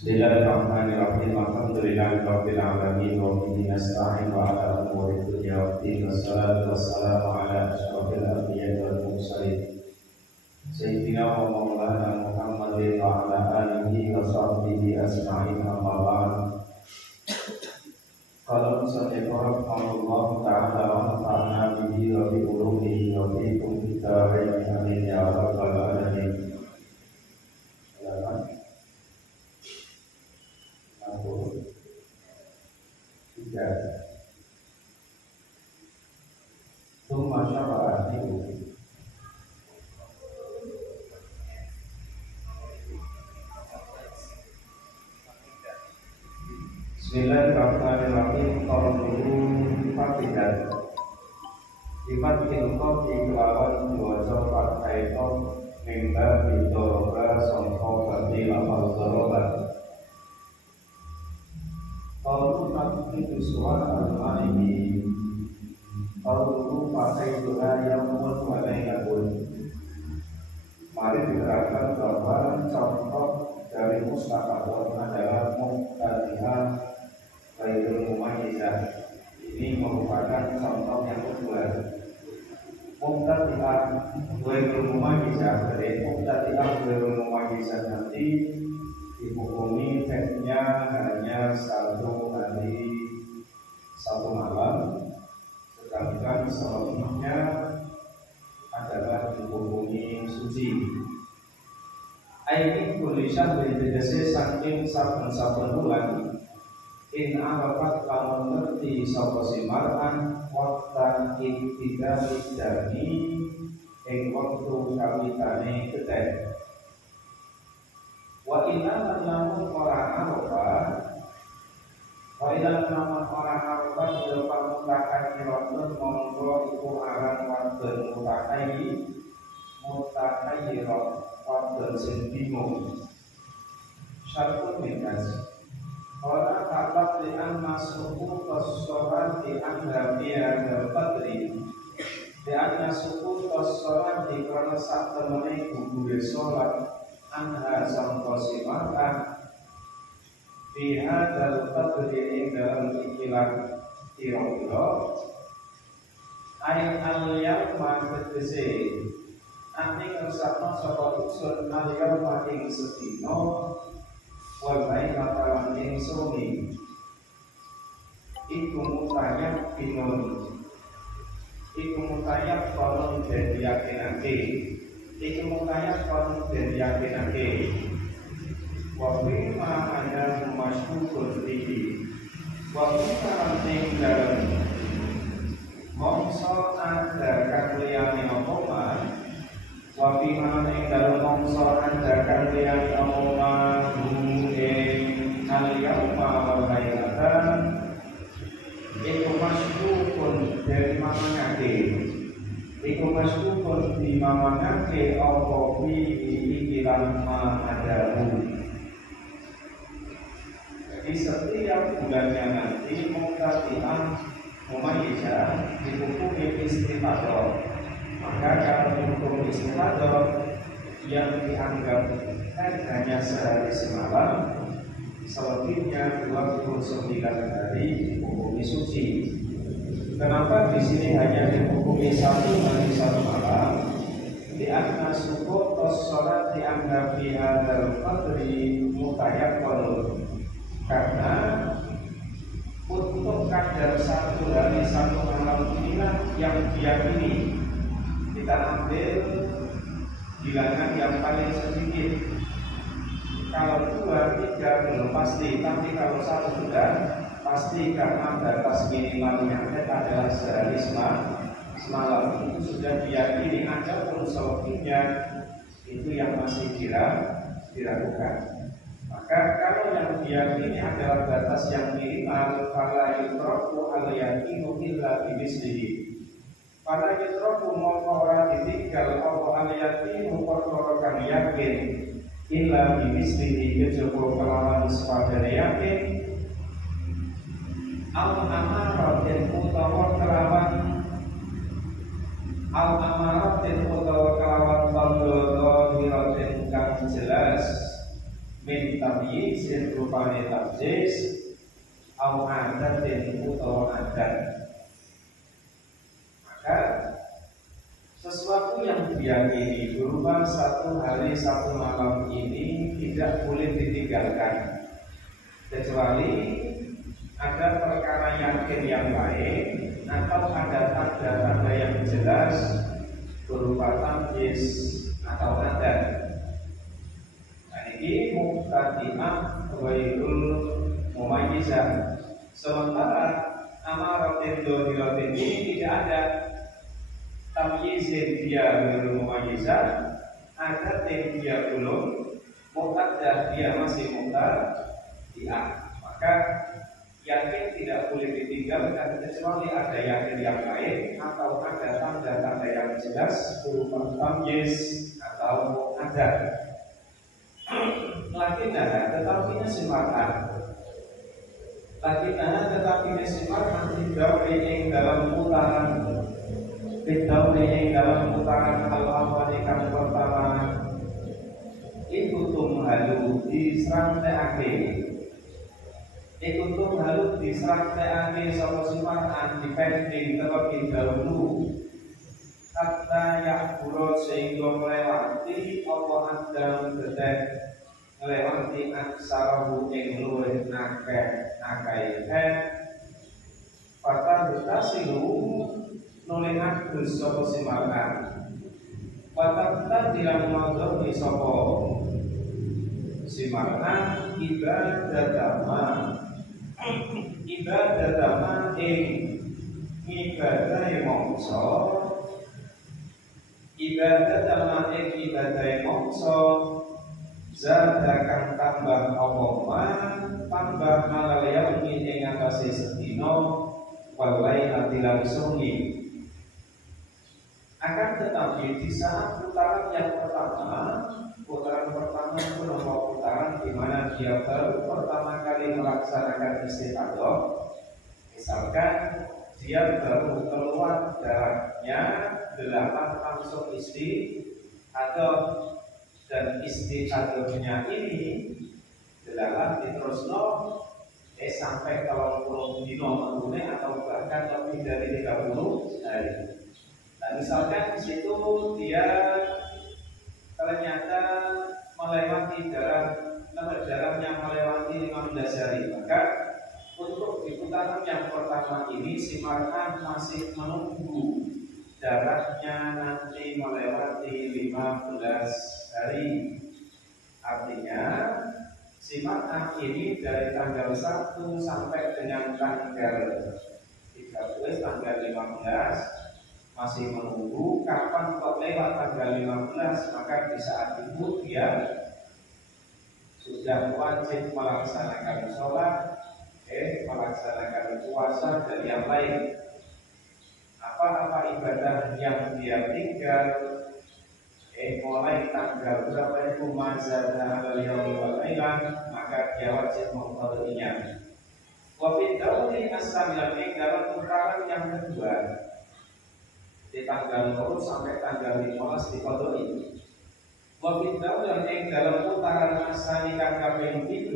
Bismillahirrahmanirrahim. Alhamdulillahirabbil alamin wa bihi nasta'in wa ala umuri dunya waddin. Wassalatu wassalamu ala asyrofil anbiya'i wal mursalin sayyidina wa maulana Muhammadin wa ala alihi wa sahbihi ajma'in, amma ba'd. Qala musannif rahimahullahu ta'ala wa nafa'na bihi wa bi ulumihi wa bikum fid-dharain amin ya rabbal alamin. Thumma syara'a fihi. Bismillahirrahmanirrahim. Qawluhu fatihat sifat ilqab iklawan diwaca pakai tom mimba bidoroba songko bati lafal doroba. Qawluhu fatihat suara al-ma'ini. Qawluhu pakai doa yang mu'alaikabun. Mari diterangkan bahwa contoh dari mustaqabun adalah muqtadihah Baikul Mumayyizah. Ini merupakan contoh yang kedua. Muqtadihah Baikul Mumayyizah. Dari Muqtadihah Baikul Mumayyizah nanti dihukumi teksnya hanya satu hari satu malam, sedangkan selebihnya adalah dihukumi suci. Aini tulisan berjese saking saben-saben bulan. In arafat lamun ngerti sapa simaran waktan ibtidai dami ing wektu kawitane getih. Wa inna lamun ora arafat wa inna lamun ora arafat ya pamutakan iratun monggo iku aran wadon mutakai wadon sing bingung. Syarpun minas Orang kapat li'anna suku qassoran li'anna biya al-qadri li'anna suku qassoran karena saat temani gugure sholat anha sangkosimatan biha al-qadri yang dalam ikilah kira-kira ayat al-yawma kedese nanti kersakno sapa usul al-yawma ing sedino walai katalan ing suni iku mutayak binun iku mutayak kolon dan yakinake iku mutayak kolon dan yakinake wafima ada masyukun tinggi wafima ing dalam mongso ada kakliyani opoma wafima ing dalam mongso ada kakliyani opoma al-yawma wal-hayratan iku masyukun dari mamangake iku masyukun di mamangake apa ikilan ma'adahu. Jadi setiap bulannya nanti muqtadihah mumayyizah dihukumi istihadah. Maka kalau hukum istihadah yang dianggap hanya sehari semalam, selebihnya 29 hari dihukumi suci. Kenapa di sini hanya dihukumi satu hari satu malam? Di anna suku sholat dianggap bihadal qadri mutayaqqal. Karena untuk kadar satu hari satu malam inilah yang diyakini. Kita ambil bilangan yang paling sedikit. Kalau 2, 3 belum pasti, tapi kalau 1 sudah pasti karena batas minimalnya adalah sehari semalam. Itu sudah diyakini, ada pun selebihnya itu yang masih diragukan. Maka kalau yang diyakini adalah batas yang minimal, fala yutraku al-yakinu illa bimislihi. Fala yutraku mongko ora ditinggal apa al-yakinu perkara kang yakin illa bimislihi kejaba kelawan sepadane yakin al-amaratin utawa kelawan al-amaratin utawa kelawan tanda-tanda kang jelas min tamyizin rupane tamyiz au adatin utawa adat. Maka sesuatu yang diyakini berupa satu hari satu malam ini tidak boleh ditinggalkan kecuali ada perkara yakin yang baik atau ada tanda-tanda yang jelas berupa tamyiz atau adat. Nah, ini muqaddimah ghairul mumayyizah. Sementara amaratin dhahiratin ini tidak ada tamyizin dia belum mumayyizah, adatin dia belum muqaddah dia masih muqaddiah. Maka yakin tidak boleh ditinggalkan kecuali ada yakin yang baik atau ada tanda-tanda yang jelas berupa tamyiz atau adat. Lakinah tetapi simarkan. Lakinah tetapi simarkan tidak ing dalam putaran. Tidak ing dalam putaran al-awwal kang pertama. Iku tumhalu disrantekake. Iku tumhalu disrantekake sapa simarkan dipending terlebih dahulu. Kata yakburo sehingga melewati apa adang gedek melewati aksarahu ing luwih akeh Fata berkasilu noleh agus sapa simarkan. Fata dilang madhoni sapa simarkan ibadatama ing ibadahe mongso ibadatama ing ibadahe mongso zadakan tambah apa tambah malayaumi ing atase sedina walai atilan sungi. Akan tetapi di saat putaran yang pertama itu nomor putaran di mana dia baru pertama kali melaksanakan istiqadah. Misalkan dia baru keluar darahnya 8 langsung istiqadah dan istiqadahnya ini 8 diterusno sampai 30 dino atau bahkan lebih dari 30 hari. Nah, misalkan di situ dia ternyata melewati darahnya melewati 15 hari, maka untuk di putaran yang pertama ini si Mar'an masih menunggu darahnya nanti melewati 15 hari. Artinya si Mar'an ini dari tanggal 1 sampai dengan tanggal 13, tanggal 15 masih menunggu kapan kok lewat tanggal 15, maka di saat itu dia sudah wajib melaksanakan sholat, melaksanakan puasa dan yang lain. Apa-apa ibadah yang dia tinggal mulai tanggal berapa itu mazana al-yaumi wal lailah, maka dia wajib mengqadhinya. Wa fi dawri as-samiyati dalam putaran yang kedua di tanggal 1 sampai tanggal 15 diqadhi. Wa fi dawri dalam putaran asani kang kaping 3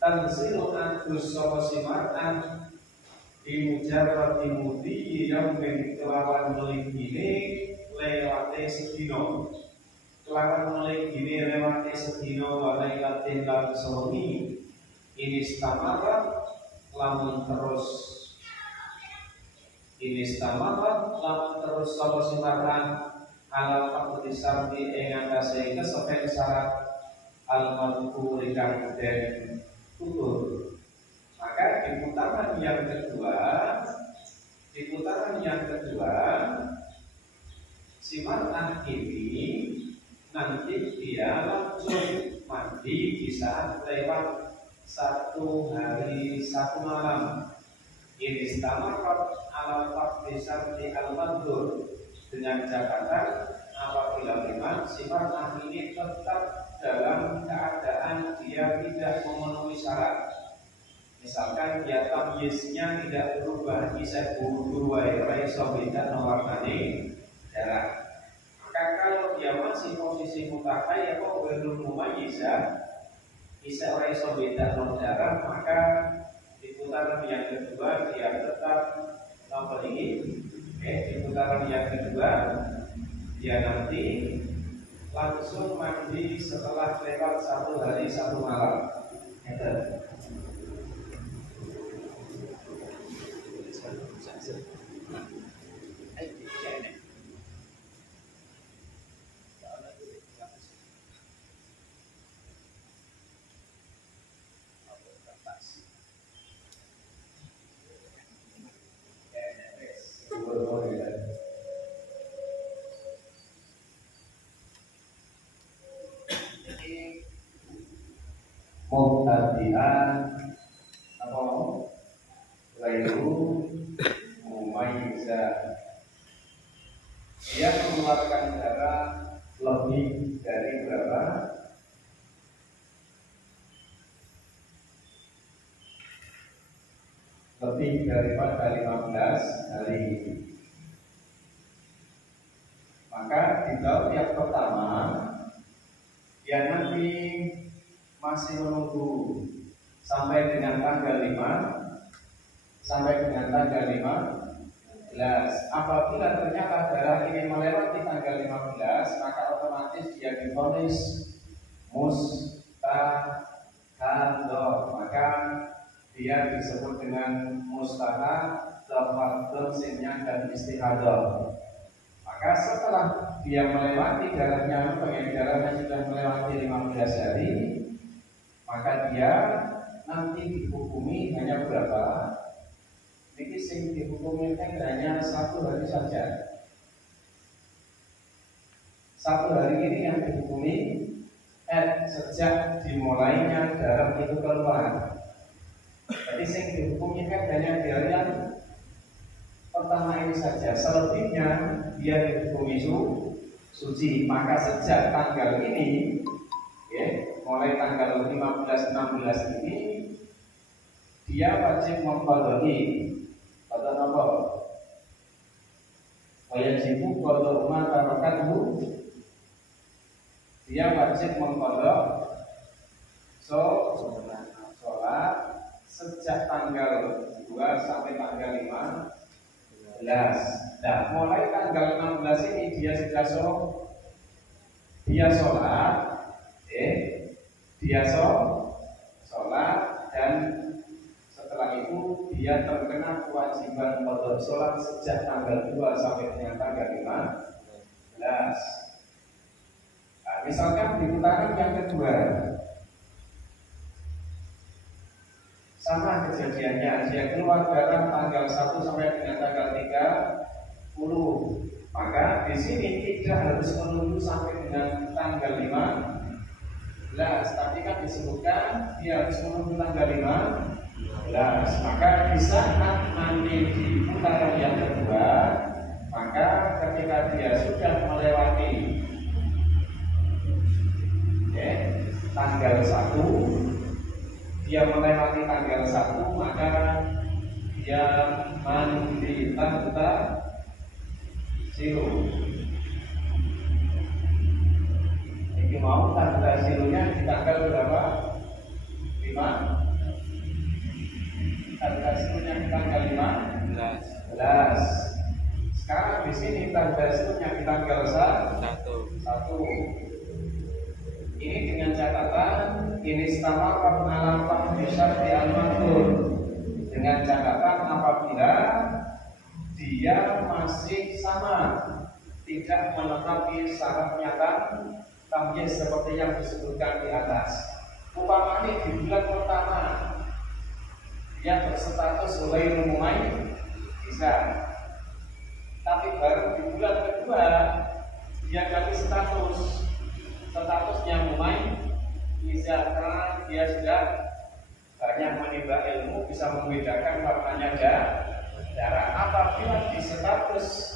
tanzilu adus sapa simar'an di mujarrad mudi yang kelawan meligine lewate sedina. Kelawan meligine lewate sedina wa lailatin lan sawmi ini stamara lamun terus sapa simar'an ala faqdi sardi ing atase kesepen syarat al-madhkur kang den tutur. Maka di putaran yang kedua si Mar'an ini nanti dia langsung mandi di saat lewat 1 hari 1 malam. Ini istamarat ala faqdi sardi al-madhkur dengan catatan apabila memang si Mar'an ini tetap dalam keadaan dia tidak memenuhi syarat. Misalkan dia tamyiznya tidak berubah, bisa wudu wae iso beda warnane darah. Maka kalau dia masih posisi mutahayyir atau belum mumayyizah, bisa orang iso beda darah, maka di putaran yang kedua dia tetap nomor ini. Di putaran yang kedua dia nanti langsung mandi setelah lewat 1 hari 1 malam. Muhtadian apa Ghairu mumayyiza, dia mengeluarkan darah lebih dari berapa? Lebih daripada 15 hari. Maka di bab yang pertama dia nanti masih menunggu sampai dengan tanggal 5, sampai dengan tanggal 15. Apabila ternyata darah ini melewati tanggal 15, maka otomatis dia divonis mustahadhah. Maka dia disebut dengan mustahadhah, sinnya dan istihadah. Maka setelah dia melewati darahnya sudah melewati 15 hari, maka dia nanti dihukumi hanya berapa? Ini sing dihukumi hanya 1 hari saja. 1 hari ini yang dihukumi sejak dimulainya darah itu keluar. Jadi sing dihukumi hanya di hari yang pertama ini saja. Selebihnya dia dihukumi suci. Maka sejak tanggal ini, mulai tanggal 15-16 ini dia wajib mengqadhi. Qadha apa? Wajibu qadha ma tarakathu. Dia wajib mengqadha sholat sejak tanggal 2 sampai tanggal 15. Nah, mulai tanggal 16 ini dia sudah sholat dan setelah itu dia terkena kewajiban qadha sholat sejak tanggal 2 sampai dengan tanggal 15. Nah, misalkan di putaran yang kedua sama kejadiannya, dia keluar darah tanggal 1 sampai dengan tanggal 30. Maka di sini tidak harus menunggu sampai dengan tanggal 15, tapi kan disebutkan dia harus menunggu tanggal 15. Maka di saat nanti di putaran yang kedua, maka ketika dia sudah melewati tanggal 1, dia melewati tanggal 1, maka dia mandi tanpa siru. Ini mau tanda sirunya di tanggal berapa? 5. Tanda sirunya di tanggal 15. Sekarang di sini tanda sirunya di tanggal 1. Ini dengan catatan ini sama alam fahmisar di al-matur, dengan catatan apabila dia masih sama, tidak menetapi syarat nyata tamyiz seperti yang disebutkan di atas. Umpamanya di bulan pertama dia berstatus ghairu mumayyiz bisa, tapi baru di bulan kedua dia ganti statusnya mumayyiz bisa, karena dia sudah banyak menimba ilmu, bisa membedakan warnanya darah. Apabila di status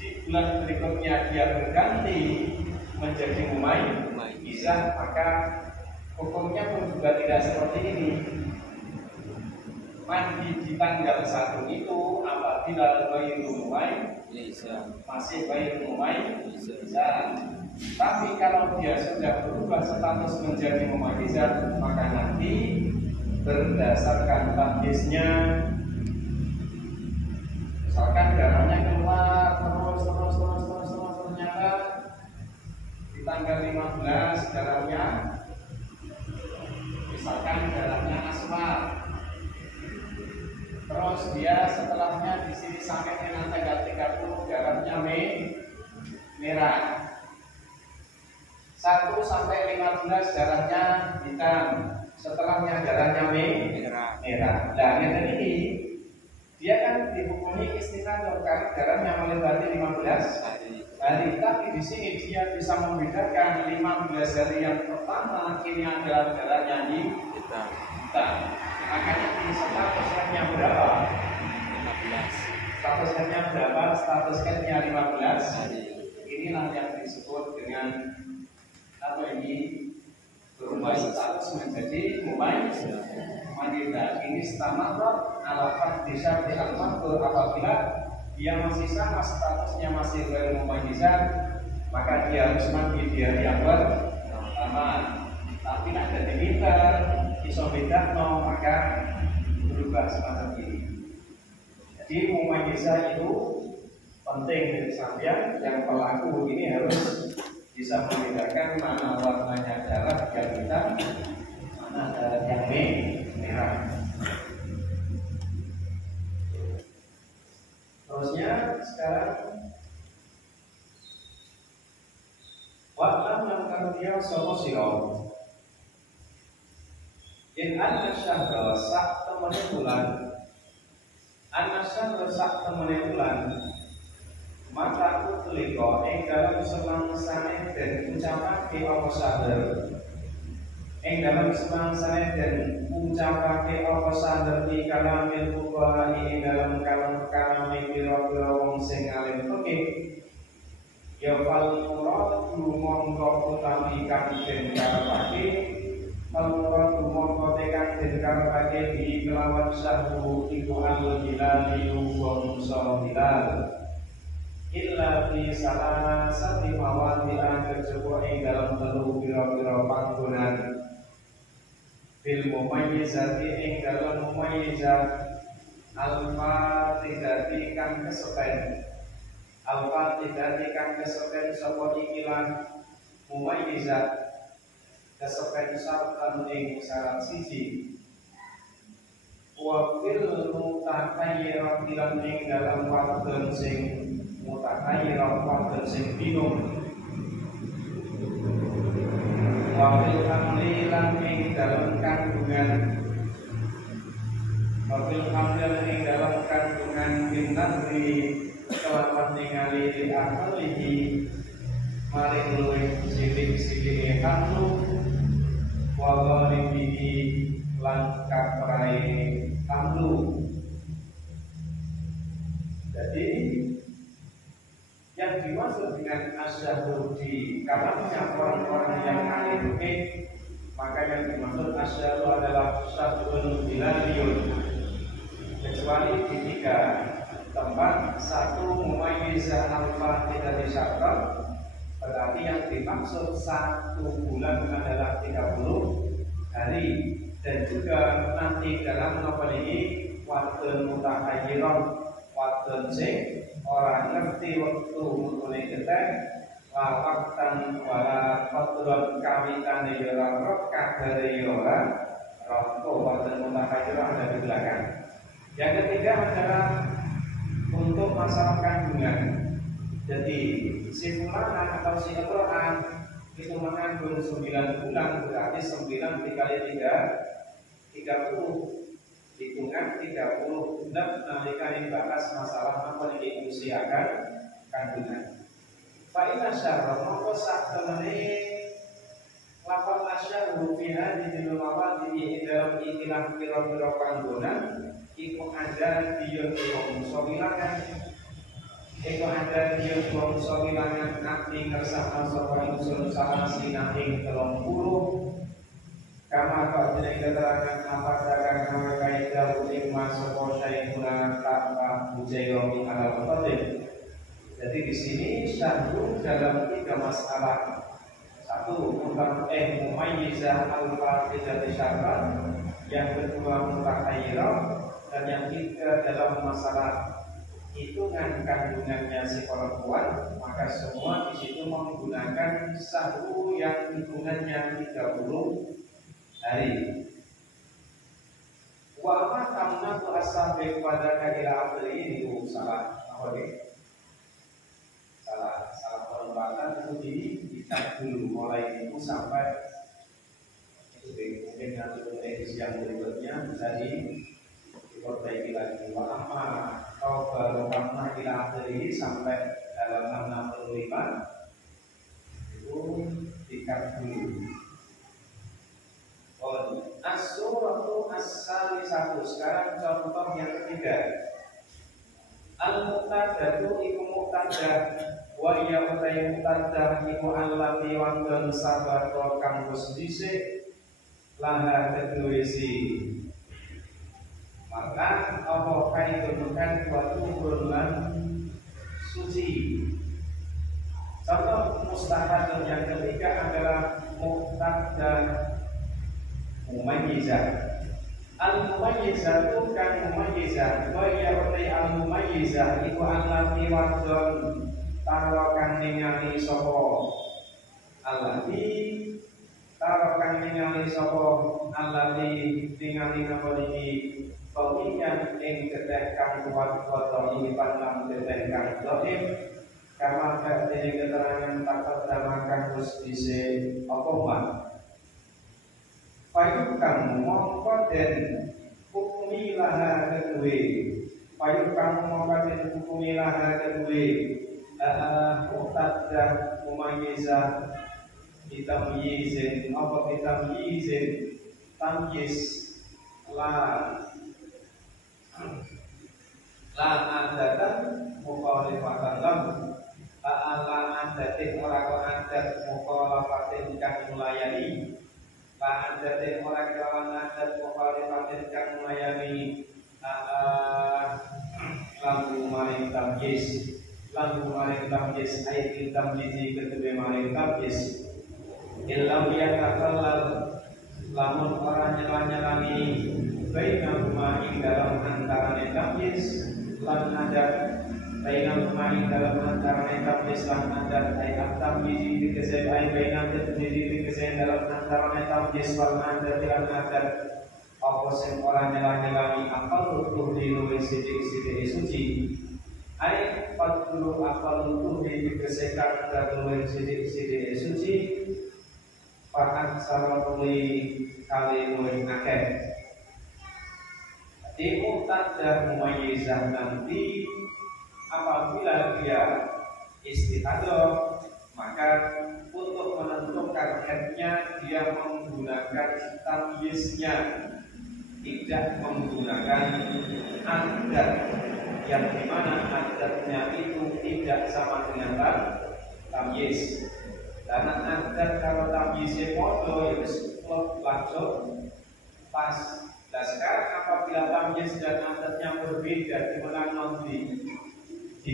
di bulan berikutnya dia berganti menjadi mumayyiz bisa, maka hukumnya pun juga tidak seperti ini. Mandi di tanggal 1 itu apabila ghairu mumayyiz masih ghairu mumayyiz bisa. Tapi kalau dia sudah berubah status menjadi mukjizat, maka nanti berdasarkan hadisnya, misalkan darahnya keluar terus ternyata di tanggal 15 darahnya, misalkan darahnya asmar, terus dia setelahnya di sini sampai dengan tanggal 30 darahnya merah. 1 sampai 15 darahnya hitam, setelahnya darahnya merah. Nah, yang ini dia kan dihukumi istiqamah karena darahnya melewati 15 hari. Tapi di sini dia bisa membedakan 15 hari yang pertama ini adalah darahnya hitam. Makanya di status headnya berapa? 15. Status headnya berapa? Status headnya 15 hari. Inilah yang disebut dengan apa ini? Berubah status menjadi mukjizat. Ini stamarot ala fardhi syarti al-madhkur. Apabila dia masih sama statusnya masih mukjizat, maka dia harus mandi di hari yang pertama. Tapi ada dimiter iso bedakno, maka berubah semacam ini. Jadi mukjizat itu penting dari sampean yang pelaku ini harus bisa membedakan mana warnanya darah yang hitam, mana darah yang merah. Terusnya sekarang wa'lam lan dia sama siro in anna syahra sak temene bulan, anna syahra sak temene bulan, maka utliko ing dalam semangsane dan ucapake apa sadar, ing dalam semangsane dan ucapake apa sadar di kalamil fuqaha ing dalam kalame pira-pira wong sing alim fikih, ya fal murad mongko utawi kang den karepake, fal murad mongko tekan den karepake di kelawan sahbu iku al hilal wa musalilal illa fi salasati mawadi kejaba ing dalam telu pira-pira panggonan bil mumayyizati ing dalam mumayyizat al-fatihati kang kesepen, al-fatihati kang kesepen sapa ikilah mumayyizat kesepen sartan ing syarat siji, wa fil mutakayyirah bilang ing dalam wadon sing mutakayyirah wadon sing bingung, wa fil hamli lan ing dalam kandungan, wa fil hamli lan ing dalam kandungan binatri kelawan ningali di akalihi maring luwih sidik-sidike hamlu wa ghalibihi lan kaprai hamlu. Jadi yang dimaksud dengan asyhadu di kalamnya orang-orang yang ahli fikih, maka yang dimaksud asyhadu adalah syahadun bilaliyun, kecuali di 3 tempat. 1 mumayyizah al-fatihah di syartan, berarti yang dimaksud 1 bulan adalah 30 hari, dan juga nanti dalam novel ini wadon mutahayyiron, wadon sing orang ngerti waktu mulai ketek waktan wala fadron kawitane yora rok kadare yora rokok wadon mutahayyiron ada di belakang. Yang ketiga adalah untuk masalah kandungan. Jadi si fulana atau si Quran itu mengandung 9 bulan, berarti 9 dikali 3 30, hitungan 30 bulan nalika dibahas masalah apa yang diusiakan kandungan. Fa'in asyara mongko sak temene lafal asyara fi hadhihi al-mawadi dalam ikilah pira-pira panggonan iku ada diyon wong sawilangan, iku ada diyon wong sawilangan abdi ngersakna sapa ingsun salah sinahing 30 kama kau tidak keterangan apa dagang nama kaidah uling masuk posai guna tak bujayo min alal fatih. Jadi di sini syahru dalam 3 masalah. Satu, mumayyizah al-faqidati syarran. Yang kedua, mutakayyirah. Dan yang ketiga dalam masalah hitungan kandungannya si perempuan, maka semua di situ menggunakan syahru yang hitungannya 30 hari. Wa ma tamnatu as-sabiq pada kaila ini itu salah apa nih? Salah penempatan itu dicat dulu mulai itu sampai itu mungkin nanti edisi yang berikutnya bisa diperbaiki lagi. Wa amma atau baru karena kita akhiri sampai dalam 65 itu dikat dulu. As-suratu as-salisatu. Sekarang contoh yang ketiga. Al-muqtadatu iku muqtadah wa ya utai muqtadah iku allati wandon sabato kang wis dhisik laha kedhuwesi. Maka apa kaidunkan waktu bulan suci. Contoh mustahadun yang ketiga adalah muqtadah mumayyizah. Al-mumayyizah itu kan mumayyizah. Wa ya utai al-mumayyizah iku allati wadon tarokan ningali sapa. Allati tarokan ningali sapa. Allati ningali napa iki Kaumian yang keteh kang kuat foto ini pandang keteh kang dohim. Karena ini keterangan takut damakan ustise okoman. Payung kamu mongko den hukumi laha kedue. Payung kamu mongko den hukumi laha kedue. Muqtadah mumayyizah ditamyizin apa ditamyizin tamyiz la adatan mukhalifatan lahu la adatin ora kok adat mukhalafatin kang mulayani la adatin ora kelawan adat mukhalifatin kang mulayani lampu maring tamyiz ayat tamyizi kedua maring tamyiz illam yatakallal lamun ora nyela-nyelani bainahuma ing dalam antarane tamyiz lan adat bainahuma ing dalam antarane tamyiz lan adat ayat tamyiz dikese bainahuma dikese dalam antarane tamyiz lan adat lan adat apa sing ora nyela-nyelani akal tuh di luwih sithik-sithik suci ai padulu akal tuh dikese kang luwih sithik-sithik suci pakan sarapuli kali luwih akeh. Di muqtadah mumayyizah nanti apabila dia istihadah, maka untuk menentukan headnya dia menggunakan tamyiznya, tidak menggunakan adat yang dimana adatnya itu tidak sama dengan tamyiz. Karena adat kalau tamyiznya podo itu langsung pas. Nah sekarang apabila tamyiz dan adatnya berbeda, di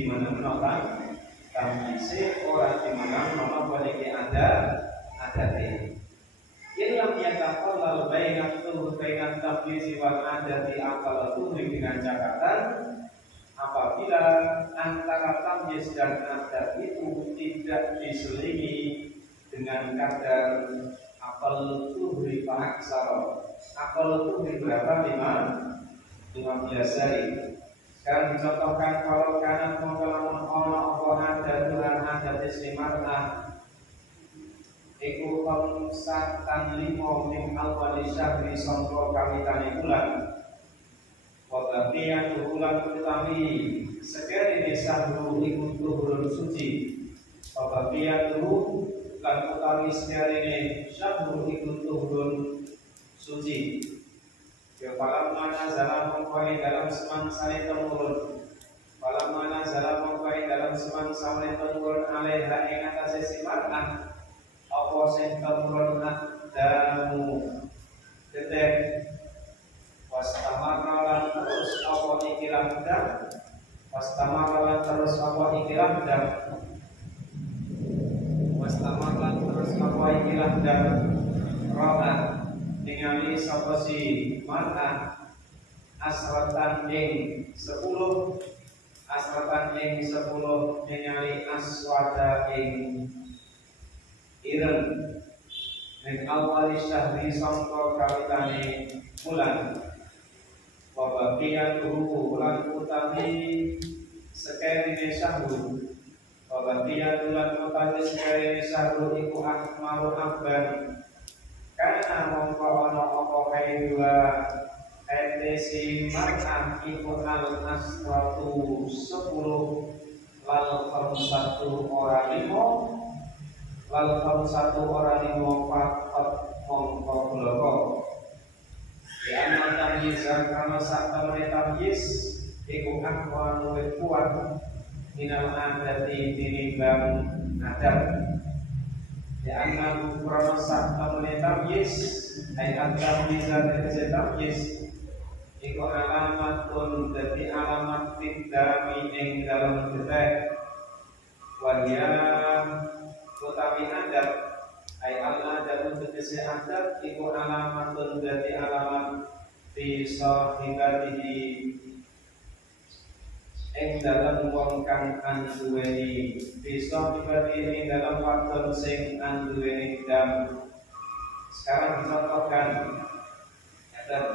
mana menolak tamyiz orang di mana menolak boleh adatnya. Ilam yataqallal bainat tamyiz wal adati akal dengan catatan apabila antara tamyiz dan adat itu tidak diselingi dengan kadar akal tuhri paksara. Akal tuhri berapa? 15 hari. Sekarang dicontohkan kalau kanan mengkalamun ono apa ada Tuhan ada tislimarah iku konsatan limo min awali syahri songko kawitane bulan wabakiyah bulan utami sekali sahru iku tuhurun suci wabakiyah lan utawi sekali sahru iku tuhurun suci. Ya falam mana zalam mengkoi dalam semangsane temurun. Falam mana zalam mengkoi dalam semangsane temurun alaiha ing atase simarah. Apa sing temurun damu detek. Wastamara lan terus apa iki lamdam. Wastamakalan terus apa ikilah dan wastamakalan terus apa ikilah dan rohan ningali sapa si mar'ah asratan ing 10 asratan ing 10 ningali aswada ing ireng ning awal syahri sangka kawitane bulan wa baqiyatuhu lan utawi sekerine syahru wa baqiyatu lan utawi sekerine syahru iku akmaru abban karena mongko ana apa kae dua etesi mar'ah iku al aswatu 10 lal khamsatu ora 5 lal khamsatu ora 5 fakot mongko bloko ya anak tamyizan kama satamane tamyiz iku akwa luwih kuat minal adati tinimbang adat ya anak krono satamane tamyiz ay tamyizan tegese tamyiz iku alamatun dadi alamat fitdami ing dalam detek wanya utawi adat ay Allah dan tegese adat iku alamatun dadi alamat fi sahibatihi ing dalam wong kang anduweni fi sahibatihi dalam waktu sing anduweni dam. Sekarang dicontohkan adat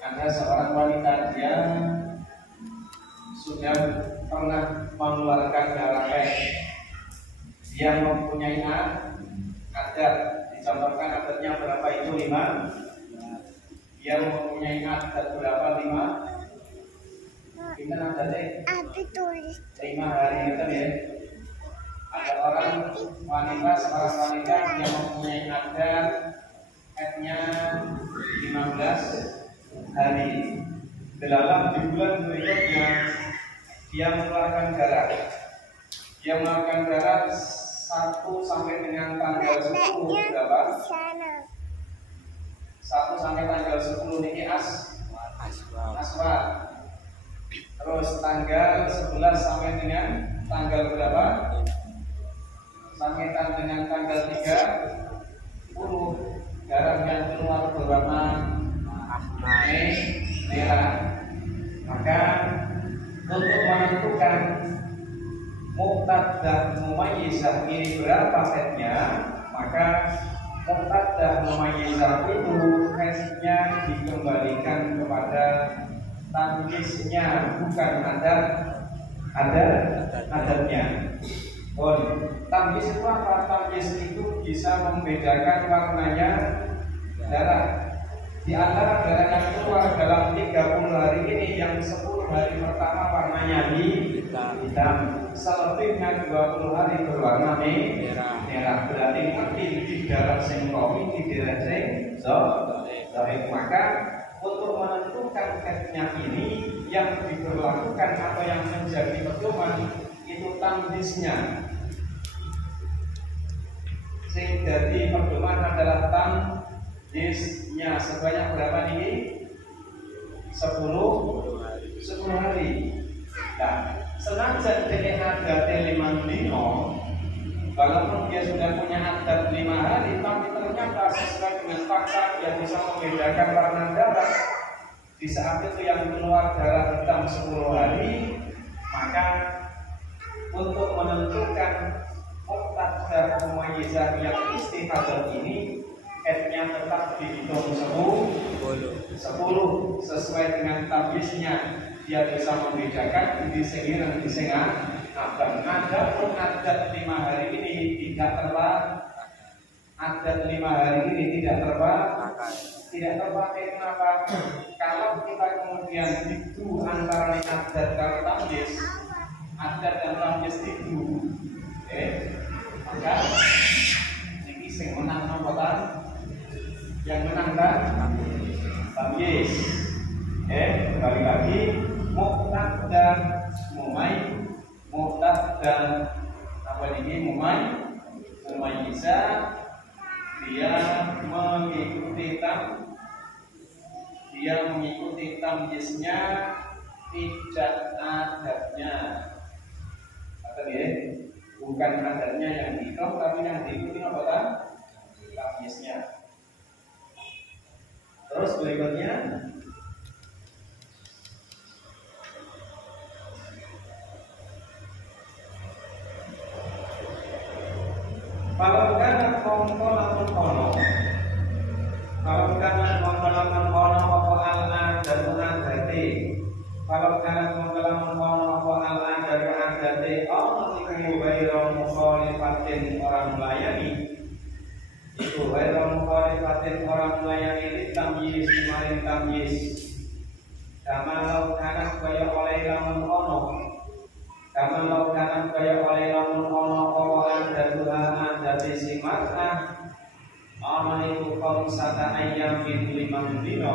ada seorang wanita yang sudah pernah mengeluarkan darah haid, dia mempunyai adat, dicontohkan adatnya berapa itu 5. Dia mempunyai adat berapa 5? Kita adatnya 5 hari itu ya. Ada orang wanita, seorang wanita yang mempunyai adat haidnya 15 hari. Dalam di bulan berikutnya dia mengeluarkan darah. Dia mengeluarkan darah 1 sampai dengan tanggal 10 berapa? 1 sampai tanggal 10 niki aswa. Terus tanggal 11 sampai dengan tanggal berapa? Sampai dengan tanggal 30 darah yang keluar berwarna merah. Maka untuk menentukan muqtaddah mumayyizah ini berapa haidnya, maka muqtaddah mumayyizah itu haidnya dikembalikan kepada tamyiznya, bukan adatnya. Tamyiz itu apa? Tamyiz itu bisa membedakan warnanya darah. Di antara darah yang keluar dalam 30 hari ini, yang 10 hari pertama warnanya hitam, selebihnya 20 hari berwarna merah. Berarti ngerti di darah sing kopi, di darah sing zahir. Maka untuk menentukan haidnya ini yang diberlakukan atau yang menjadi pedoman itu tamyiznya. Sing jadi pedoman adalah tamyiznya sebanyak berapa ini? 10 hari. Nah, senajan dia adat 5 dino, walaupun dia sudah punya adat 5 hari, tapi ternyata sesuai dengan fakta dia bisa membedakan warna darah. Di saat itu yang keluar darah hitam 10 hari, maka untuk menentukan muqtaddah mumayyizah yang istihadah ini, haidnya tetap dihitung 10 sesuai dengan tamyiznya. Dia bisa membedakan di sengirang di sengah abang. Adapun adat 5 hari ini tidak terpakai. Kenapa? Kalau kita kemudian itu antara adat dan tamyiz, adat dan tamyiz itu, maka ini sing menang nomor yang menang kan tamyiz. apa ini mumayyizah, dia mengikuti tamyiznya, tidak adatnya. Kata dia, bukan adatnya yang diikut, tapi yang diikuti apa kan? Tamyiznya. Terus berikutnya, kalau kana mongko kono apa al-adatu adate, kalau kana mongko apa al-adatu adate, Allah iku waira mukhalifatin orang melayani, itu waira mukhalifatin orang melayani tamyiz maring tamyiz, kama kana kaya oleh lamun ono, kama kana kaya oleh lamun ono dari si mar'ah ana iku khamsata ayyamin 5 dina,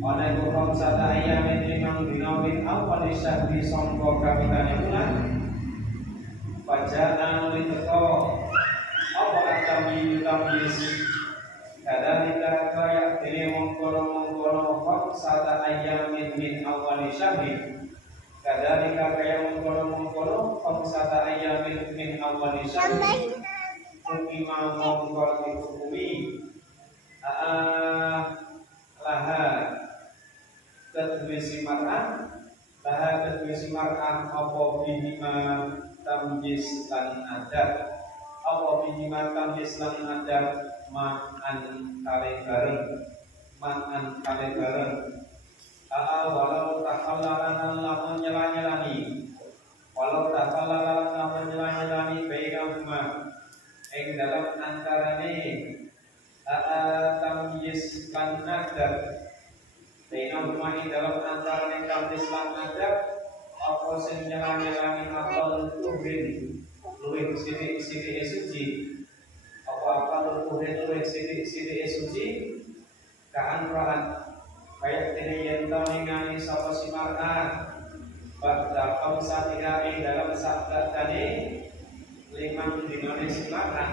ana iku khamsata ayyamin 5 dina min awal syahri sangka kawitane bulan, waja'an liteko apa tamyiz kadalika kaya dene mongkono khamsata ayyamin min awal syahri, kadalika kaya mongkono khamsata ayyamin min awal syahri, Hukima mongkol dihukumi laha kedwesi mar'ah apa bihima tamyiz lan adat, apa bihima tamyiz lan adat ma'an kale bareng walau takhallalan lamun nyela-nyelani bainahuma ing dalam antarane tamyiz lan adat, bainahuma ing dalam antarane tamyiz lan adat apa sing nyela-nyelani akal tuhin luwih sithik-sithike suci, apa akal tuhin luwih sithik-sithike suci, kaanraan kaya dene yen ta ngani sapa si mar'ah ba'da khamsatiha ing dalam sakdane 5 dinane silakan,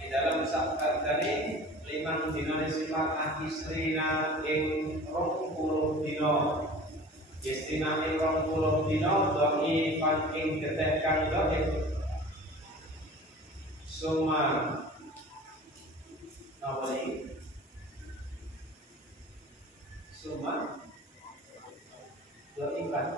di dalam sakdane 5 dinane silakan istrina ing 20 dina, istrina ing 20 dina doi pan ing ketekan doi suma apa ini suma doi pan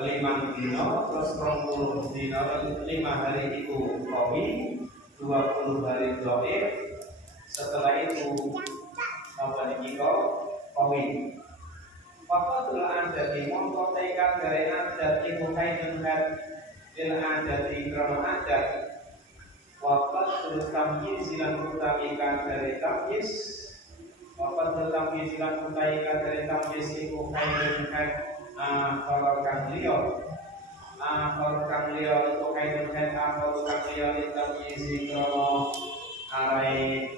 Limang dino terus 20 dino 5 hari itu qawi, 20 hari dhaif, setelah itu apa niki qawi. Faqatul adati mongko tekan dari adat iku kaiden il adati krono adat, waqatul tamyiz lan utamikan dari tamyiz, waqatul tamyiz lan utamikan dari tamyiz iku kaiden akal kang liya itu kaidun akal kang liya tamyiz krono arai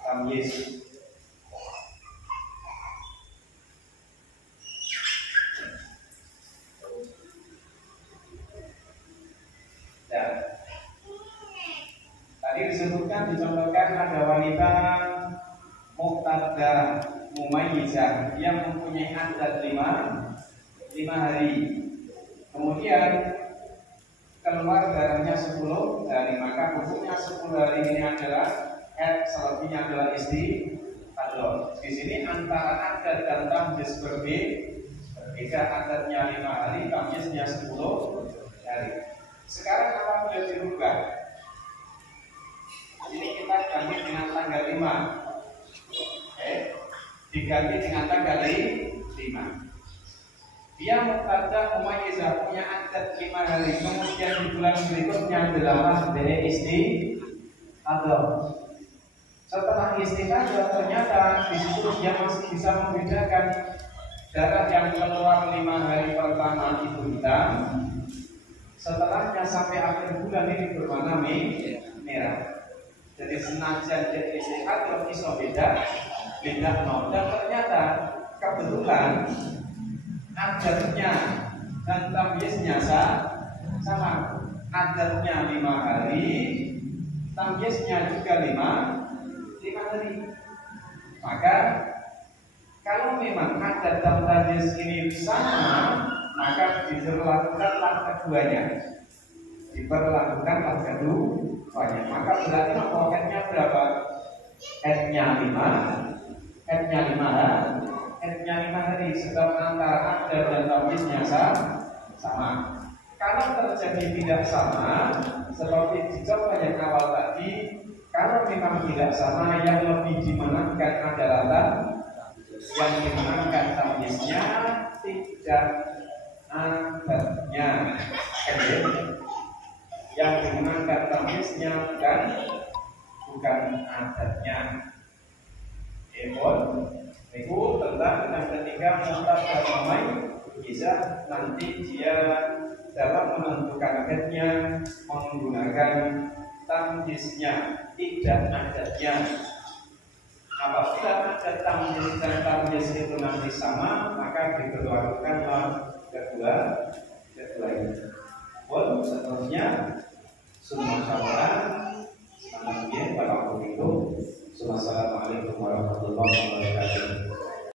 tamyiz. Dan tadi disebutkan, dicontohkan ada wanita muqtada mumayyizah yang mempunyai adat 5 hari, kemudian keluar darahnya 10 hari, maka hukumnya 10 hari ini adalah selebihnya adalah istihadah. Di sini antara adat dan tamyiz berbeda, adatnya 5 hari, tamyiznya 10 hari. Sekarang apabila dirubah, ini kita ganti dengan tanggal 5, diganti dengan tanggal 5. Dia mubtada mumayyizah, punya adat 5 hari, kemudian di bulan berikutnya adalah dari istiqadah. Setelah istiqadah ternyata di situ dia masih bisa membedakan darah yang keluar 5 hari pertama itu hitam, setelahnya sampai akhir bulan ini berwarna merah. Jadi senajan dia istiqadah iso beda no. Dan ternyata kebetulan adatnya dan tamyiznya sama. Adatnya 5 hari, tamyiznya juga 5 hari. Maka kalau memang adat dan tamyiz ini sama, maka diberlakukanlah keduanya. Maka berarti pokoknya berapa? N-nya 5 hari. Sebab antara adat dan tamyiznya sama. Kalau terjadi tidak sama, seperti dicoba yang awal tadi, kalau memang tidak sama, yang lebih dimenangkan adalah yang dimenangkan tamyiznya, tidak adatnya. Yang dimenangkan tamyiznya bukan adatnya. Itu tentang yang ketiga, mubtada mumayyizah. Nanti dia dalam menentukan adatnya menggunakan tamyiznya, tidak adatnya. Apabila adat tamyiz dan tamyiz itu nanti sama, maka diberlakukanlah keduanya. Seterusnya semua sahabat, Assalamualaikum warahmatullahi wabarakatuh.